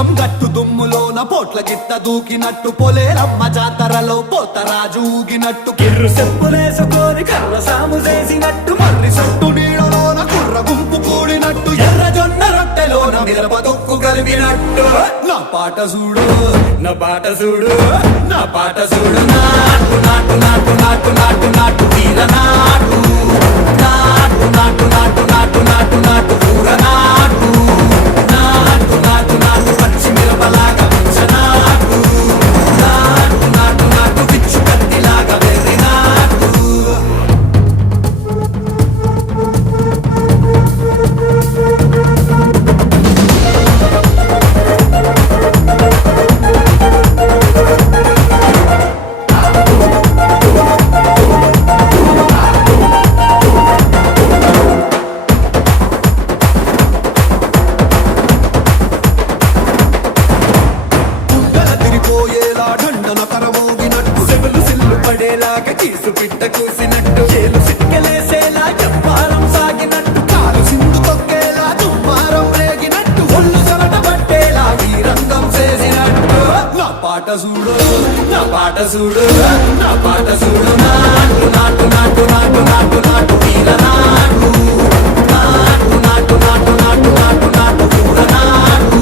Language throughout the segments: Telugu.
పొలం గట్టు దుమ్ములోన పోట్ల గిట్ట దూకినట్టు పొలేరమ్మ జాతరలో పోతరాజు ఊగినట్టు కిర్రు చెప్పులేసుకొని కర్ర సాము చేసినట్టు మర్రి సొట్టు నీడలోన కుర్ర గుంపు కూడినట్టు ఎర్ర జొన్న రొట్టెలోన మిరప దొక్కు కలిపినట్టు నా పాట చూడు నా పాట చూడు నా పాట చూడు నాటు నాటు నాటు నాటు నాటు నాటు తీర నాటు నాటు నాటు నాటు నాటు నాటు నాటు కూర నాటు నాటు నాటు నాటు పచ్చి మిరపలాగా నాటు నాటు నాటు నాటు పిచ్చు కత్తిలాగా వెర్రి నాటు కీసు పిట్ట కూసినట్టు చేలు సిక్కలేసేలా చెప్పారం సాగినట్టు కాలు సింధు తొక్కేలా దుమ్మారం రేగినట్టు ఒళ్ళు సొరట పట్టేలా ఈ రంగం చేసినట్టు నా పాట చూడు నా పాట చూడు నా పాట చూడు నాటు నాటు నాటు నాటు నాటు నాటు తీర నాటు నాటు నాటు నాటు నాటు నాటు నాటు కూర నాటు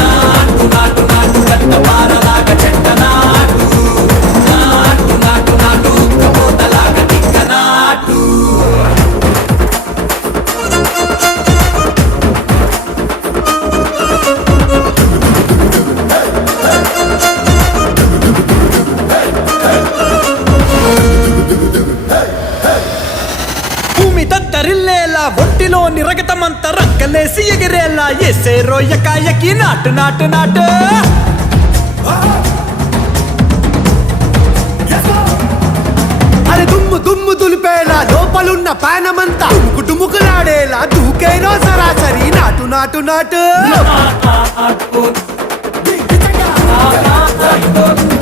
నాటు నాటు నాటు గట్ట పారలాగా చెట్ట నాటు నాటు నాటు నాటు ఉక్కబోతలాగా టిక్క నాటు భూమి దత్తరిల్లేలా ఒంటిలో నిరగతమంత రక్కలేసి ఎగిరేలా ఎసే రోయకాయకి నాటు నాటు నాటు అరే దుమ్ము దుమ్ము దులిపేలా లోపలున్న పానమంతా డుముకులాడేలా దూకేనో సరాసరి నాటు నాటు నాటు నాటు